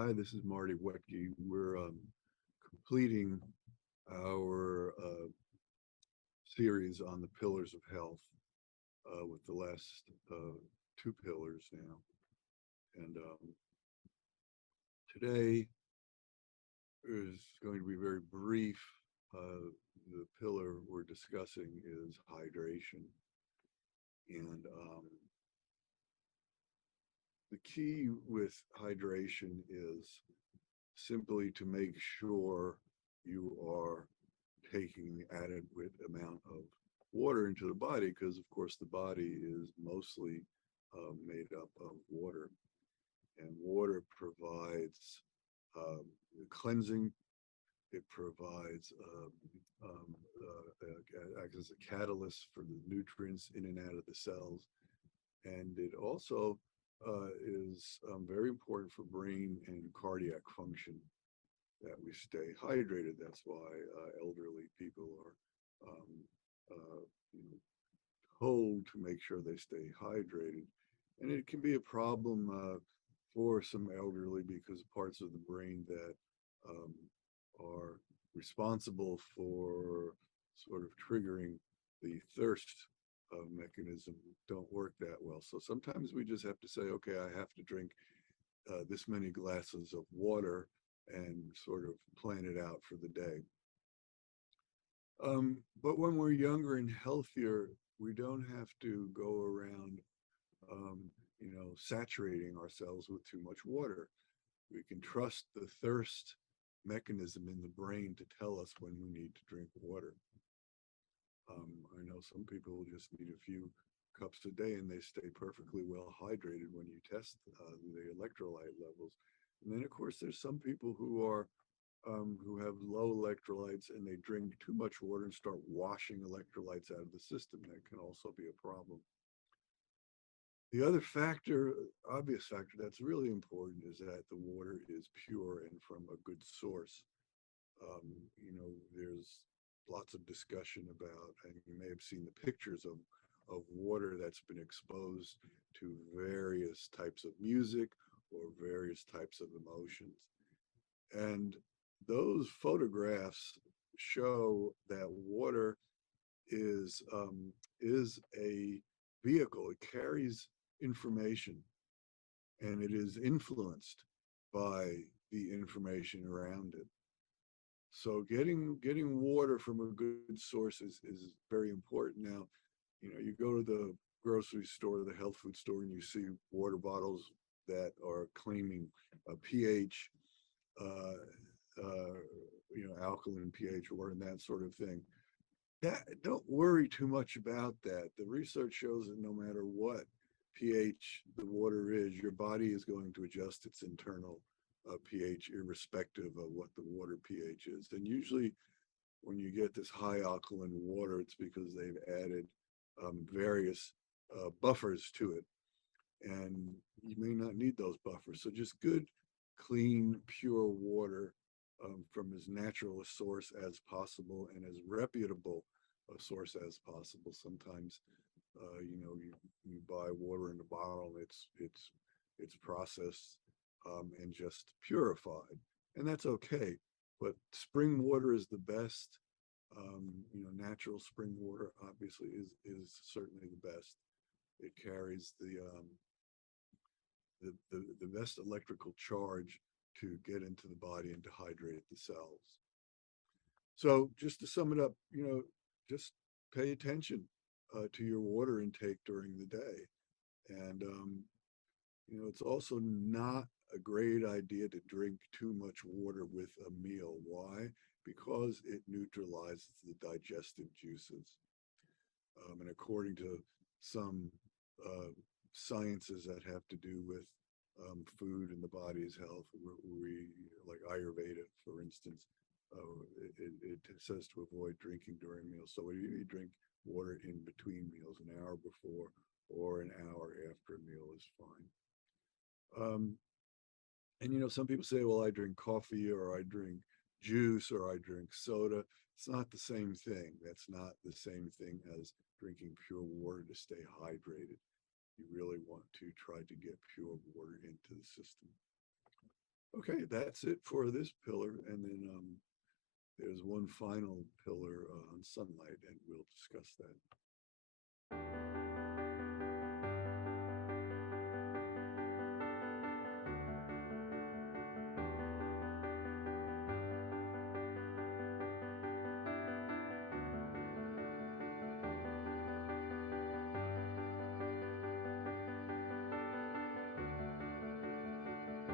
Hi, this is Marty Wuttke. We're completing our series on the pillars of health with the last two pillars now. And today is going to be very brief. The pillar we're discussing is hydration. And the key with hydration is simply to make sure you are taking the adequate amount of water into the body, because of course the body is mostly made up of water, and water provides cleansing. It provides acts as a catalyst for the nutrients in and out of the cells, and it also is very important for brain and cardiac function that we stay hydrated. That's why elderly people are um, you know, told to make sure they stay hydrated. And it can be a problem for some elderly because parts of the brain that are responsible for sort of triggering the thirst mechanism don't work that well. So sometimes we just have to say, okay, I have to drink this many glasses of water and sort of plan it out for the day. But when we're younger and healthier, we don't have to go around, saturating ourselves with too much water. We can trust the thirst mechanism in the brain to tell us when we need to drink water. I know some people just need a few cups a day and they stay perfectly well hydrated when you test the electrolyte levels. And then, of course, there's some people who have low electrolytes and they drink too much water and start washing electrolytes out of the system. That can also be a problem. The other factor, obvious factor that's really important is that the water is pure and from a good source. There's lots of discussion about, and you may have seen the pictures of water that's been exposed to various types of music or various types of emotions. And those photographs show that water is a vehicle. It carries information, and it is influenced by the information around it. So getting water from a good source is very important. Now, you go to the grocery store, the health food store, and you see water bottles that are claiming a pH, alkaline pH water and that sort of thing. Don't worry too much about that. The research shows that no matter what pH the water is, your body is going to adjust its internal pH irrespective of what the water pH is. And usually when you get this high alkaline water, it's because they've added various buffers to it. And you may not need those buffers. So just good, clean, pure water from as natural a source as possible and as reputable a source as possible. Sometimes, you buy water in a bottle, it's processed and just purified, and that's okay. But spring water is the best. Natural spring water obviously is certainly the best. It carries the best electrical charge to get into the body and to hydrate the cells. So just to sum it up, just pay attention to your water intake during the day. And, it's also not a great idea to drink too much water with a meal. Why? Because it neutralizes the digestive juices. And according to some sciences that have to do with food and the body's health, like Ayurveda, for instance, it says to avoid drinking during meals. So you drink water in between meals, an hour before or an hour after a meal is fine. And some people say, well, I drink coffee or I drink juice or I drink soda. It's not the same thing. That's not the same thing as drinking pure water to stay hydrated. You really want to try to get pure water into the system. Okay, that's it for this pillar. And then there's one final pillar on sunlight, and we'll discuss that.